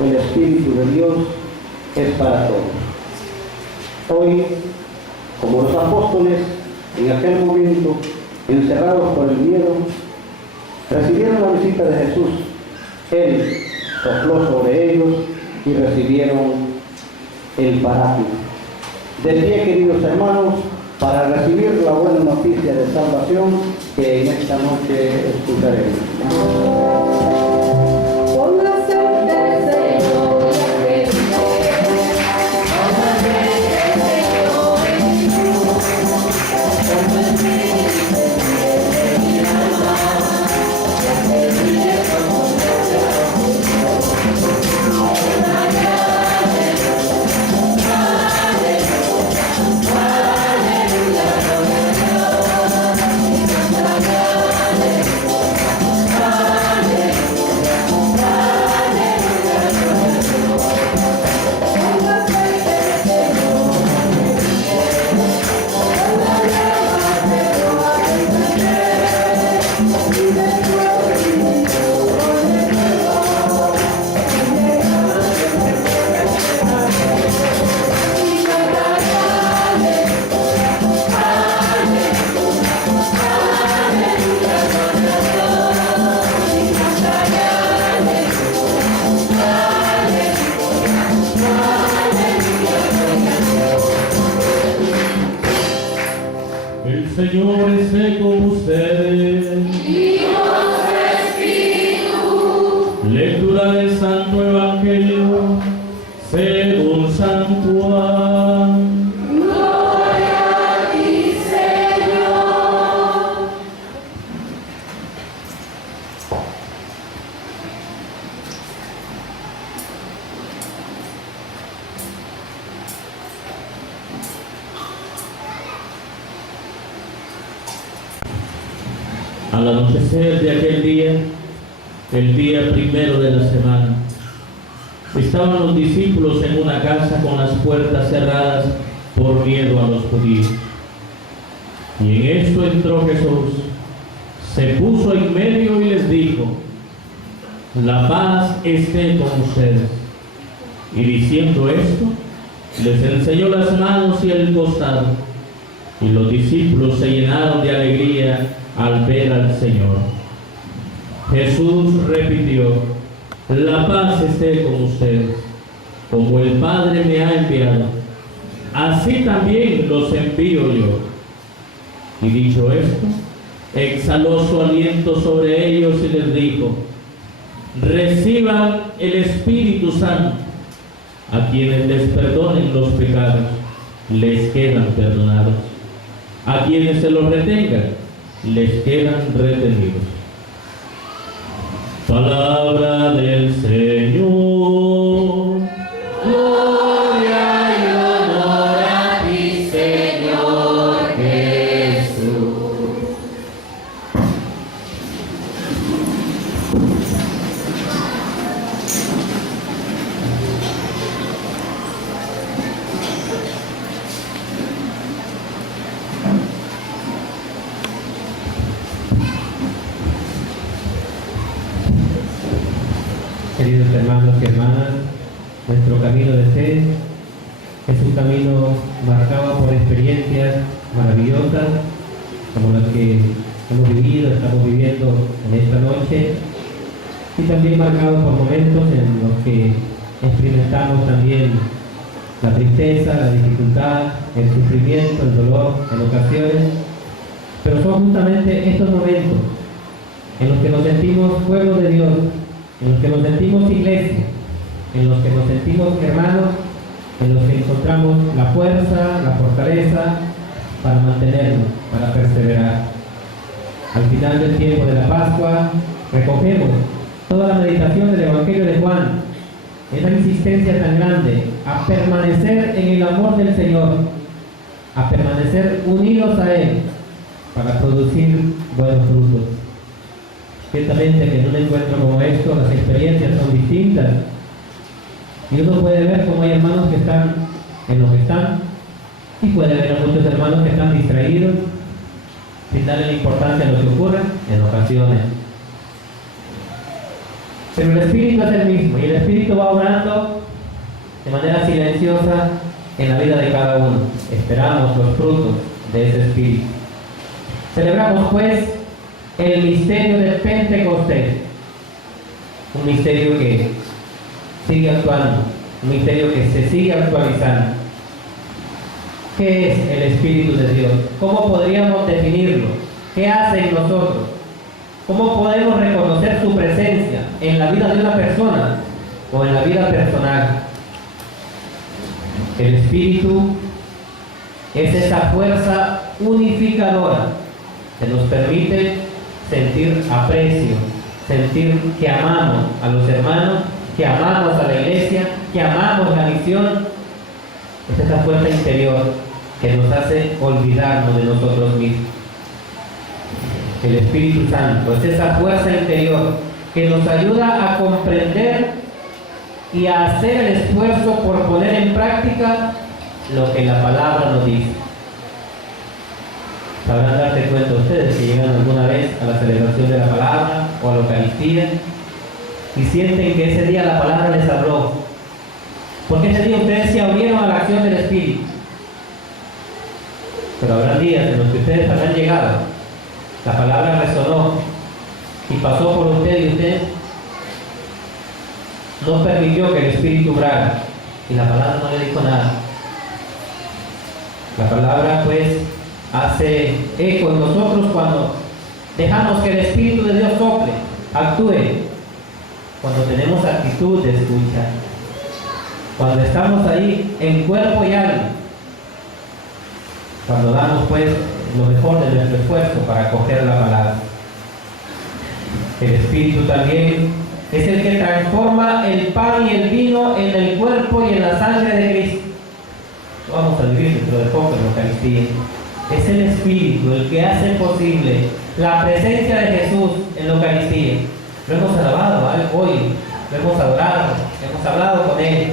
el Espíritu de Dios es para todos. Hoy, como los apóstoles, en aquel momento, encerrados por el miedo, recibieron la visita de Jesús. Él sopló sobre ellos y recibieron el Paráclito. De pie, queridos hermanos, para recibir la buena noticia de salvación que en esta noche escucharemos. Señor esté con ustedes. Y con su espíritu. Lectura del Santo Evangelio según San Juan. Gloria a ti, Señor. Al anochecer de aquel día, el día primero de la semana, estaban los discípulos en una casa con las puertas cerradas por miedo a los judíos. Y en esto entró Jesús, se puso en medio y les dijo: la paz esté con ustedes. Y diciendo esto, les enseñó las manos y el costado. Y los discípulos se llenaron de alegría al ver al Señor. Jesús repitió: la paz esté con ustedes. Como el Padre me ha enviado, así también los envío yo. Y dicho esto, exhaló su aliento sobre ellos y les dijo: reciban el Espíritu Santo. A quienes les perdonen los pecados, les quedan perdonados. A quienes se los retengan, les quedan retenidos. Palabra del Señor. Gloria y honor a ti, Señor Jesús. Queridos hermanos y hermanas, nuestro camino de fe es un camino marcado por experiencias maravillosas como las que hemos vivido, estamos viviendo en esta noche, y también marcado por momentos en los que experimentamos también la tristeza, la dificultad, el sufrimiento, el dolor en ocasiones, pero son justamente estos momentos en los que nos sentimos pueblo de Dios, en los que nos sentimos iglesia, en los que nos sentimos hermanos, en los que encontramos la fuerza, la fortaleza para mantenernos, para perseverar. Al final del tiempo de la Pascua, recogemos toda la meditación del Evangelio de Juan, esa insistencia tan grande a permanecer en el amor del Señor, a permanecer unidos a Él para producir buenos frutos. Ciertamente que en un encuentro como esto las experiencias son distintas y uno puede ver cómo hay hermanos que están en lo que están y puede ver a muchos hermanos que están distraídos sin darle la importancia a lo que ocurre en ocasiones. Pero el Espíritu es el mismo y el Espíritu Espíritu va obrando de manera silenciosa en la vida de cada uno. Esperamos los frutos de ese Espíritu. Celebramos pues el misterio de Pentecostés, un misterio que sigue actuando, un misterio que se sigue actualizando. ¿Qué es el Espíritu de Dios? ¿Cómo podríamos definirlo? ¿Qué hace en nosotros? ¿Cómo podemos reconocer su presencia en la vida de una persona o en la vida personal? El Espíritu es esa fuerza unificadora que nos permite sentir aprecio, sentir que amamos a los hermanos, que amamos a la iglesia, que amamos la misión. Es esa fuerza interior que nos hace olvidarnos de nosotros mismos. El Espíritu Santo es esa fuerza interior que nos ayuda a comprender y a hacer el esfuerzo por poner en práctica lo que la palabra nos dice. Sabrán darte cuenta ustedes que llegan alguna vez a la celebración de la palabra o a la Eucaristía y sienten que ese día la palabra les habló, porque ese día ustedes se abrieron a la acción del Espíritu. Pero habrá días en los que ustedes habrán llegado, la palabra resonó y pasó por usted y usted no permitió que el Espíritu obrara y la palabra no le dijo nada. La palabra pues hace eco en nosotros cuando dejamos que el Espíritu de Dios sople, actúe, cuando tenemos actitud de escucha, cuando estamos ahí en cuerpo y alma, cuando damos pues lo mejor de nuestro esfuerzo para acoger la palabra. El Espíritu también es el que transforma el pan y el vino en el cuerpo y en la sangre de Cristo. Vamos a vivir dentro de poco en la Eucaristía. Es el Espíritu el que hace posible la presencia de Jesús en la Eucaristía. Lo hemos alabado hoy, lo hemos adorado, hemos hablado con Él.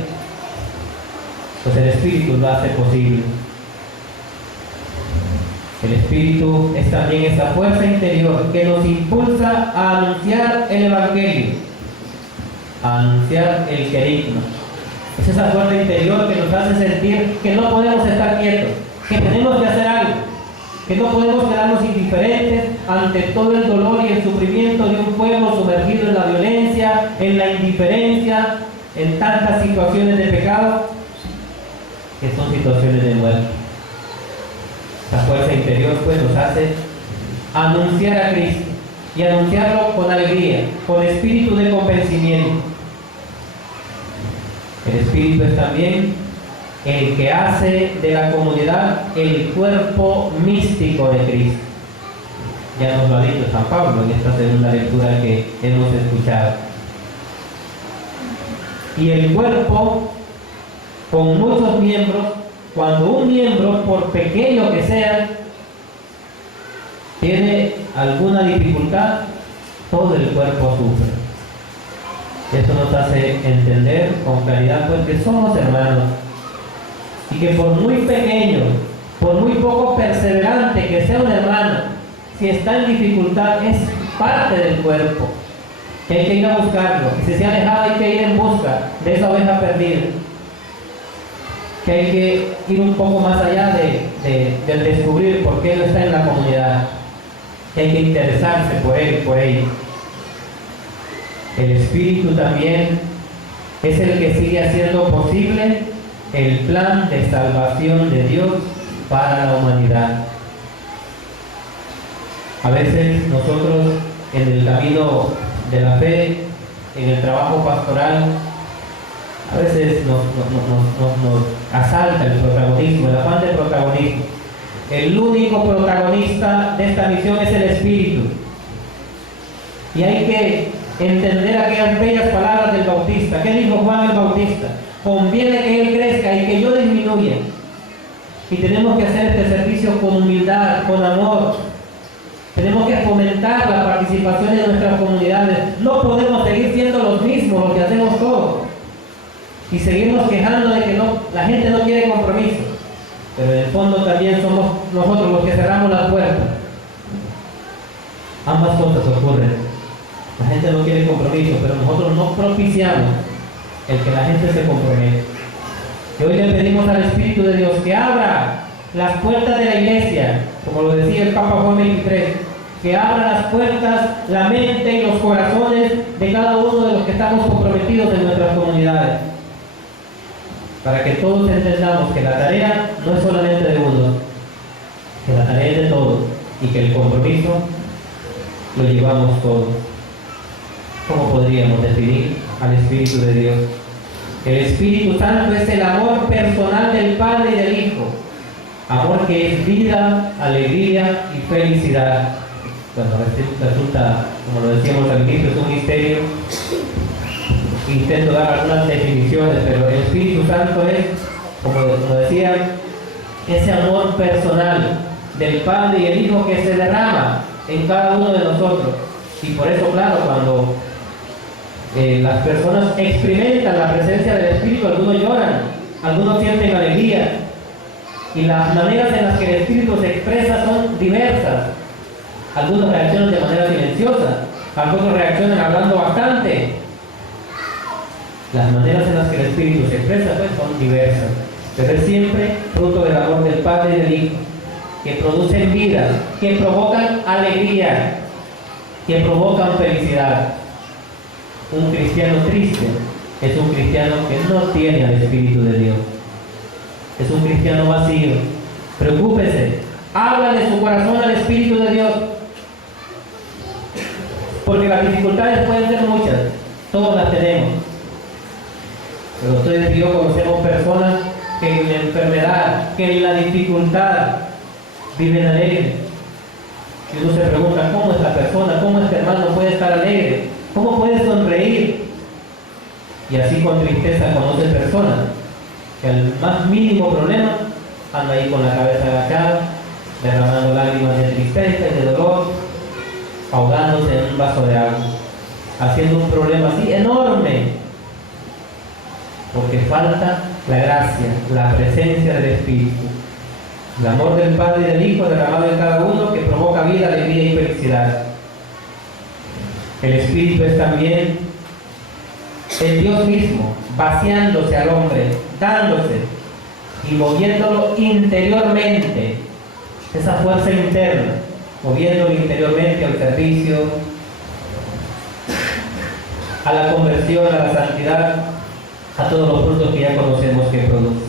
Pues el Espíritu lo hace posible. El Espíritu es también esa fuerza interior que nos impulsa a anunciar el Evangelio, a anunciar el querigma. Es esa fuerza interior que nos hace sentir que no podemos estar quietos, que tenemos que hacer algo, que no podemos quedarnos indiferentes ante todo el dolor y el sufrimiento de un pueblo sumergido en la violencia, en la indiferencia, en tantas situaciones de pecado, que son situaciones de muerte. La fuerza interior pues nos hace anunciar a Cristo y anunciarlo con alegría, con espíritu de convencimiento. El Espíritu es también el que hace de la comunidad el cuerpo místico de Cristo. Ya nos lo ha dicho San Pablo en esta segunda lectura que hemos escuchado. Y el cuerpo, con muchos miembros, cuando un miembro, por pequeño que sea, tiene alguna dificultad, todo el cuerpo sufre. Esto nos hace entender con claridad pues que somos hermanos y que por muy pequeño, por muy poco perseverante que sea un hermano, si está en dificultad es parte del cuerpo, que hay que ir a buscarlo, que si se ha alejado hay que ir en busca de esa oveja perdida, que hay que ir un poco más allá del descubrir por qué no está en la comunidad, que hay que interesarse por él, por ella. El Espíritu también es el que sigue haciendo posible el plan de salvación de Dios para la humanidad. A veces nosotros en el camino de la fe, en el trabajo pastoral, a veces nos asalta el protagonismo, el afán de protagonismo. El único protagonista de esta misión es el Espíritu. Y hay que entender aquellas bellas palabras del Bautista. ¿Qué dijo Juan el Bautista? Conviene que Él crezca y que yo disminuya. Y tenemos que hacer este servicio con humildad, con amor. Tenemos que fomentar la participación en nuestras comunidades. No podemos seguir siendo los mismos, los que hacemos todo, y seguirnos quejando de que la gente no quiere compromiso. Pero en el fondo también somos nosotros los que cerramos las puertas. Ambas cosas ocurren. La gente no quiere compromiso, pero nosotros no propiciamos el que la gente se compromete. Y hoy le pedimos al Espíritu de Dios que abra las puertas de la iglesia, como lo decía el Papa Juan XXIII, que abra las puertas, la mente y los corazones de cada uno de los que estamos comprometidos en nuestras comunidades, para que todos entendamos que la tarea no es solamente de uno, que la tarea es de todos y que el compromiso lo llevamos todos. ¿Cómo podríamos definir al Espíritu de Dios? El Espíritu Santo es el amor personal del Padre y del Hijo, amor que es vida, alegría y felicidad. Bueno, resulta, como lo decíamos al inicio, es un misterio. Intento dar algunas definiciones, pero el Espíritu Santo es, como decía, ese amor personal del Padre y el Hijo que se derrama en cada uno de nosotros. Y por eso, claro, cuando las personas experimentan la presencia del Espíritu, algunos lloran, algunos sienten alegría, y las maneras en las que el Espíritu se expresa son diversas. Algunos reaccionan de manera silenciosa, algunos reaccionan hablando bastante. Las maneras en las que el Espíritu se expresa pues son diversas, pero es siempre fruto del amor del Padre y del Hijo, que producen vida, que provocan alegría, que provocan felicidad. Un cristiano triste es un cristiano que no tiene al Espíritu de Dios. Es un cristiano vacío. Preocúpese, habla de su corazón al Espíritu de Dios, porque las dificultades pueden ser muchas, todas las tenemos. Pero ustedes y yo conocemos personas que en la enfermedad, que en la dificultad viven alegres. Y uno se pregunta, ¿cómo esta persona, cómo este hermano puede estar alegre? ¿Cómo puede sonreír? Y así con tristeza conoce personas que al más mínimo problema anda ahí con la cabeza agachada, derramando lágrimas de tristeza y de dolor, ahogándose en un vaso de agua, haciendo un problema así enorme, porque falta la gracia, la presencia del Espíritu, el amor del Padre y del Hijo derramado en cada uno, que provoca vida, alegría y felicidad. El Espíritu es también el Dios mismo, vaciándose al hombre, dándose y moviéndolo interiormente, esa fuerza interna, moviéndolo interiormente al servicio, a la conversión, a la santidad, a todos los frutos que ya conocemos que produce.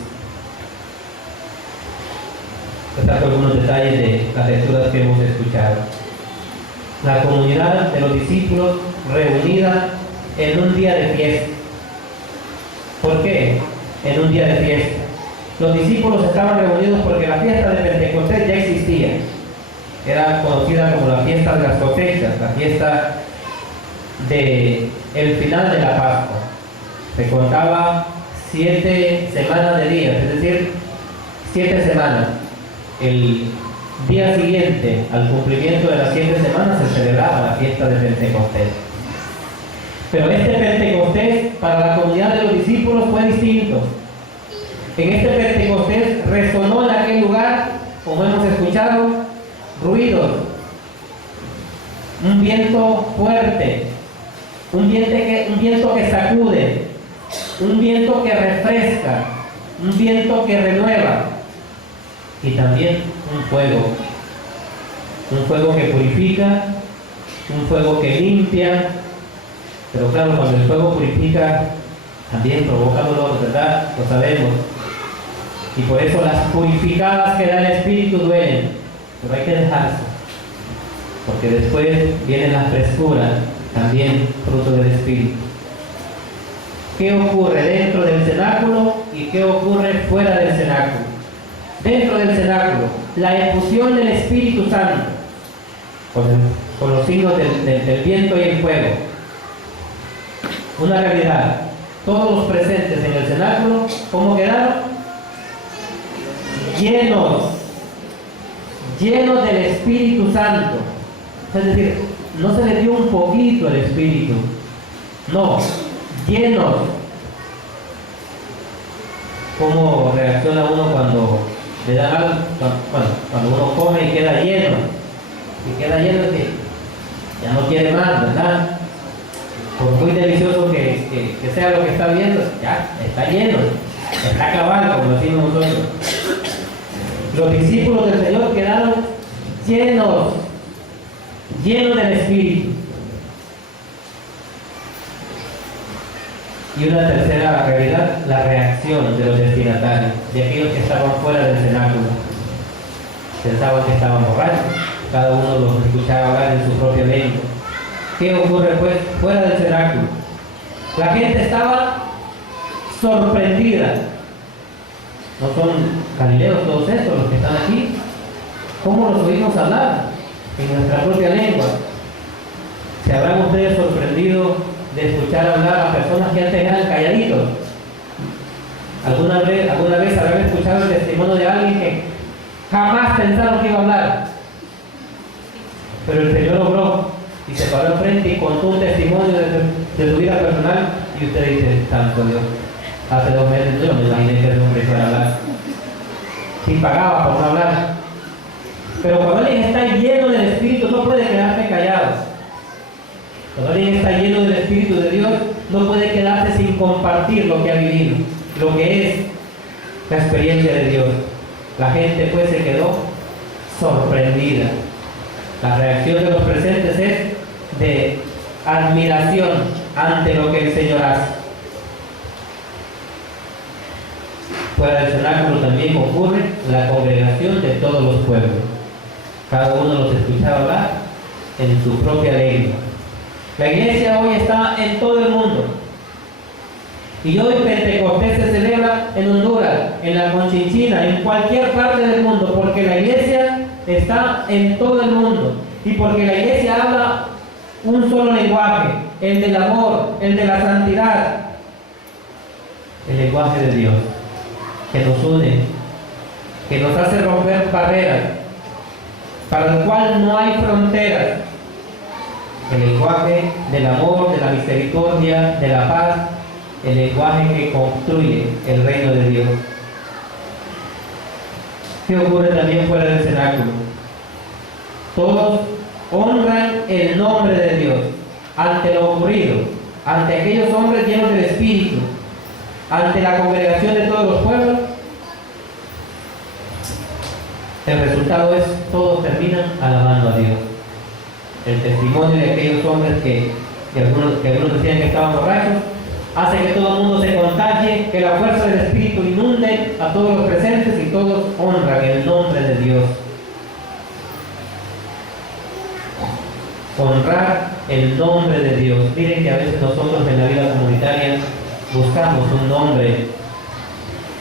Destaco algunos detalles de las lecturas que hemos escuchado. La comunidad de los discípulos reunida en un día de fiesta. ¿Por qué? En un día de fiesta. Los discípulos estaban reunidos porque la fiesta de Pentecostés ya existía. Era conocida como la fiesta de las cosechas, la fiesta del final de la Pascua. Se contaba 7 semanas de días, es decir, 7 semanas. El día siguiente al cumplimiento de las 7 semanas se celebraba la fiesta de Pentecostés. Pero este Pentecostés para la comunidad de los discípulos fue distinto. En este Pentecostés resonó en aquel lugar, como hemos escuchado, ruidos, un viento fuerte, un viento que sacude, un viento que refresca, un viento que renueva, y también un fuego que purifica, un fuego que limpia. Pero claro, cuando el fuego purifica, también provoca dolor, ¿verdad? Lo sabemos. Y por eso las purificadas que da el Espíritu duelen, pero hay que dejarse, porque después viene la frescura, también fruto del Espíritu. ¿Qué ocurre dentro del cenáculo y qué ocurre fuera del cenáculo? Dentro del cenáculo, la efusión del Espíritu Santo, con los signos del viento y el fuego. Una realidad. Todos los presentes en el cenáculo, ¿cómo quedaron? Llenos del Espíritu Santo. Es decir, no se le dio un poquito el Espíritu, no, llenos. ¿Cómo reacciona uno cuando le dan algo? Cuando uno come y queda lleno, que ya no quiere más, ¿verdad? por muy delicioso que sea lo que está viendo, ya está lleno, está acabado, como decimos nosotros. Los discípulos del Señor quedaron llenos del Espíritu. Y una tercera realidad, la reacción de los destinatarios, de aquellos que estaban fuera del cenáculo. Pensaban que estaban borrachos, cada uno los escuchaba hablar en su propia lengua. ¿Qué ocurre pues fuera del cenáculo? La gente estaba sorprendida. No son galileos todos estos los que están aquí. ¿Cómo los oímos hablar en nuestra propia lengua? ¿Se habrán ustedes sorprendido de escuchar hablar a personas que antes eran calladitos? ¿Alguna vez habrán escuchado el testimonio de alguien que jamás pensaron que iba a hablar? Pero el Señor obró y se paró enfrente y contó un testimonio de su vida personal, y usted dice: santo Dios, hace 2 meses yo no me imaginé que ese hombre fuera a hablar. Si pagaba por no hablar. Pero cuando alguien está lleno del Espíritu no puede quedarse callado. Cuando alguien está lleno del Espíritu de Dios no puede quedarse sin compartir lo que ha vivido, lo que es la experiencia de Dios. La gente pues se quedó sorprendida. La reacción de los presentes es de admiración ante lo que el Señor hace. Fuera del cenáculo también ocurre la congregación de todos los pueblos. Cada uno los escuchaba hablar en su propia lengua. La iglesia hoy está en todo el mundo. Y hoy Pentecostés se celebra en Honduras, en la Conchinchina, en cualquier parte del mundo, porque la iglesia está en todo el mundo. Y porque la iglesia habla un solo lenguaje, el del amor, el de la santidad, el lenguaje de Dios, que nos une, que nos hace romper barreras, para el cual no hay fronteras. El lenguaje del amor, de la misericordia, de la paz, el lenguaje que construye el reino de Dios. ¿Qué ocurre también fuera del cenáculo? Todos honran el nombre de Dios ante lo ocurrido, ante aquellos hombres llenos del Espíritu, ante la congregación de todos los pueblos. El resultado es: todos terminan alabando a Dios. El testimonio de aquellos hombres que algunos decían que estaban borrachos hace que todo el mundo se contagie, que la fuerza del Espíritu inunde a todos los presentes y todos honran el nombre de Dios. Honrar el nombre de Dios. Miren que a veces nosotros en la vida comunitaria buscamos un nombre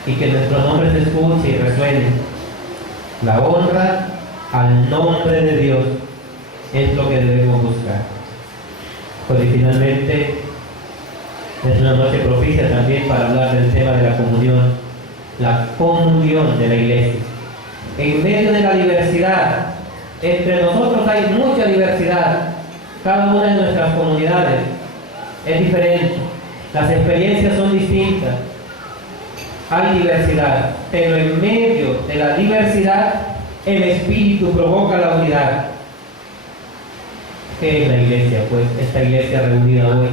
y que nuestro nombre se escuche y resuene. La honra al nombre de Dios es lo que debemos buscar. Pues y finalmente es una noche propicia también para hablar del tema de la comunión de la iglesia. En medio de la diversidad, entre nosotros hay mucha diversidad. Cada una de nuestras comunidades es diferente. Las experiencias son distintas. Hay diversidad, pero en medio de la diversidad, el Espíritu provoca la unidad. ¿Qué es la iglesia? Pues esta iglesia reunida hoy,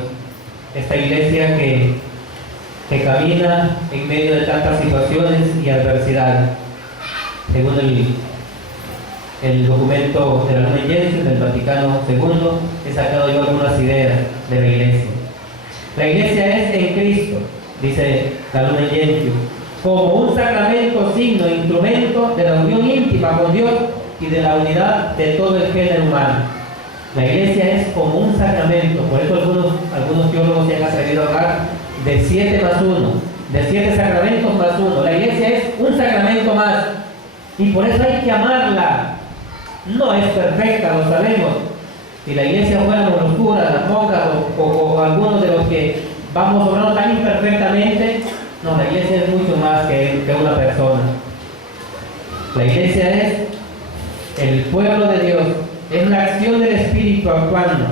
esta iglesia que camina en medio de tantas situaciones y adversidades. Según el documento de la Lumen Gentium del Vaticano II, he sacado yo algunas ideas de la iglesia. La iglesia es en Cristo, dice la Lumen Gentium, como un sacramento, signo, instrumento de la unión íntima con Dios y de la unidad de todo el género humano. La iglesia es como un sacramento, por eso algunos teólogos se han atrevido a hablar de 7 más 1, de 7 sacramentos más 1. La iglesia es un sacramento más, y por eso hay que amarla. No es perfecta, lo sabemos. Si la iglesia fuéramos los curas, las monjas o algunos de los que vamos obrando tan imperfectamente, no, la iglesia es mucho más que una persona. La iglesia es el pueblo de Dios, es la acción del Espíritu actuando.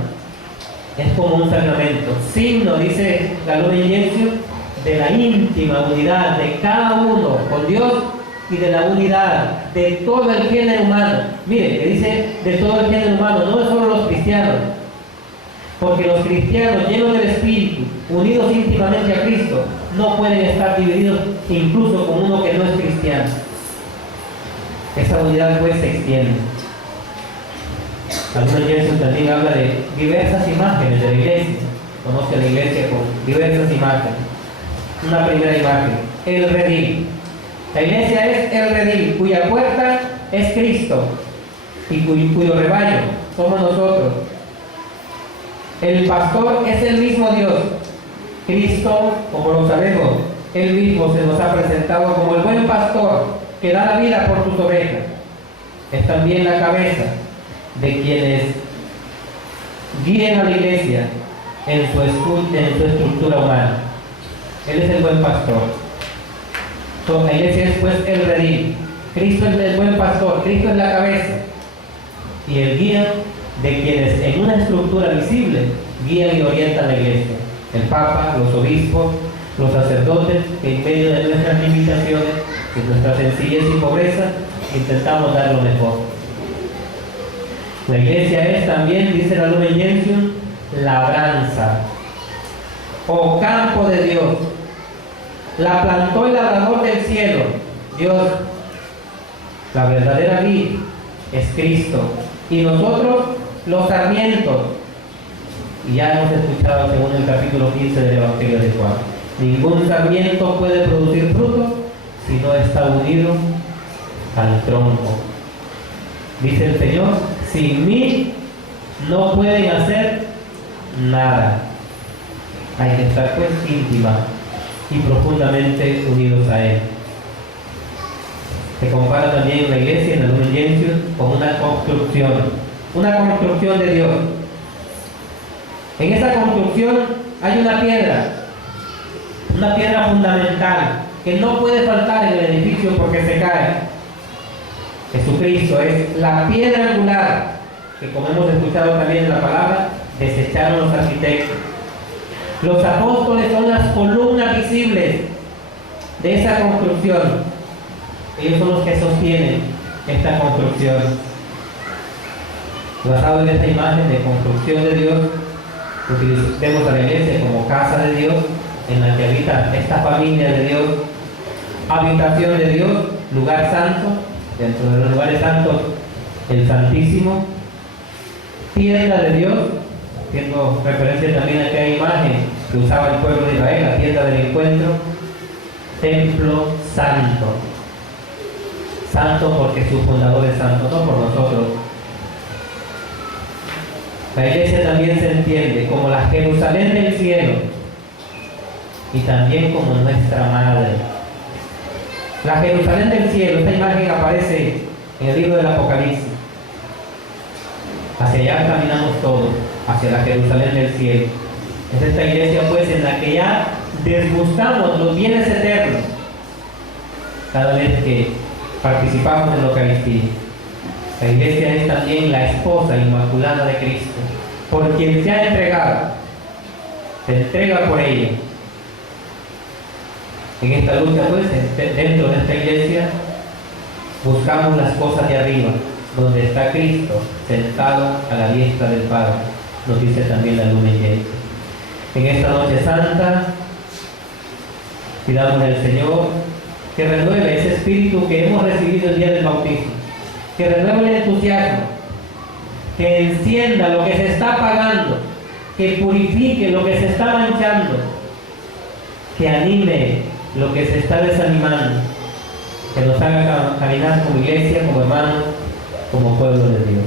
Es como un sacramento, signo, dice la Lumen Gentium, de la íntima unidad de cada uno con Dios y de la unidad de todo el género humano. Mire, que dice de todo el género humano, no es solo los cristianos. Porque los cristianos llenos del Espíritu, unidos íntimamente a Cristo, no pueden estar divididos incluso con uno que no es cristiano. Esa unidad pues se extiende. Algunos Jensen también habla de diversas imágenes de la iglesia. Conoce a la iglesia con diversas imágenes. Una primera imagen, el redil. La iglesia es el redil, cuya puerta es Cristo y cuyo rebaño somos nosotros. El pastor es el mismo Dios. Cristo, como lo sabemos, Él mismo se nos ha presentado como el buen pastor que da la vida por sus ovejas. Es también la cabeza de quienes guían a la iglesia en su estructura humana. Él es el buen pastor. La iglesia es pues el redil. Cristo es el buen pastor, Cristo es la cabeza y el guía de quienes en una estructura visible guían y orientan la iglesia. El Papa, los obispos, los sacerdotes, que en medio de nuestras limitaciones, de nuestra sencillez y pobreza, intentamos dar lo mejor. La iglesia es también, dice la Lumen Gentium, labranza o campo de Dios. La plantó el labrador del cielo, Dios. La verdadera vid es Cristo y nosotros los sarmientos. Y ya hemos escuchado según el capítulo 15 del Evangelio de Juan. Ningún sarmiento puede producir fruto si no está unido al tronco. Dice el Señor, sin mí no pueden hacer nada. Hay que estar pues íntima y profundamente unidos a Él. Se compara también la iglesia en la Lumen Gentium con una construcción de Dios. En esa construcción hay una piedra fundamental que no puede faltar en el edificio porque se cae. Jesucristo es la piedra angular que, como hemos escuchado también en la palabra, desecharon los arquitectos. Los apóstoles son las columnas visibles de esa construcción. Ellos son los que sostienen esta construcción. Basado en esta imagen de construcción de Dios, vemos a la iglesia como casa de Dios, en la que habita esta familia de Dios, habitación de Dios, lugar santo, dentro de los lugares santos, el Santísimo, tienda de Dios, haciendo referencia también a aquella imagen que usaba el pueblo de Israel, la tienda del encuentro, templo santo. Santo porque su fundador es santo, no por nosotros. La iglesia también se entiende como la Jerusalén del cielo y también como nuestra madre. La Jerusalén del cielo, esta imagen aparece en el libro del Apocalipsis. Hacia allá caminamos todos, hacia la Jerusalén del cielo. Es esta iglesia pues en la que ya desgustamos los bienes eternos cada vez que participamos en la Eucaristía. La iglesia es también la esposa inmaculada de Cristo, por quien se ha entregado, se entrega por ella. En esta lucha pues, dentro de esta iglesia, buscamos las cosas de arriba, donde está Cristo sentado a la diestra del Padre, nos dice también la Lumen Gentium. En esta noche santa, pidamos al Señor que renueve ese espíritu que hemos recibido el día del bautismo, que renueve el entusiasmo, que encienda lo que se está apagando, que purifique lo que se está manchando, que anime lo que se está desanimando, que nos haga caminar como iglesia, como hermanos, como pueblo de Dios.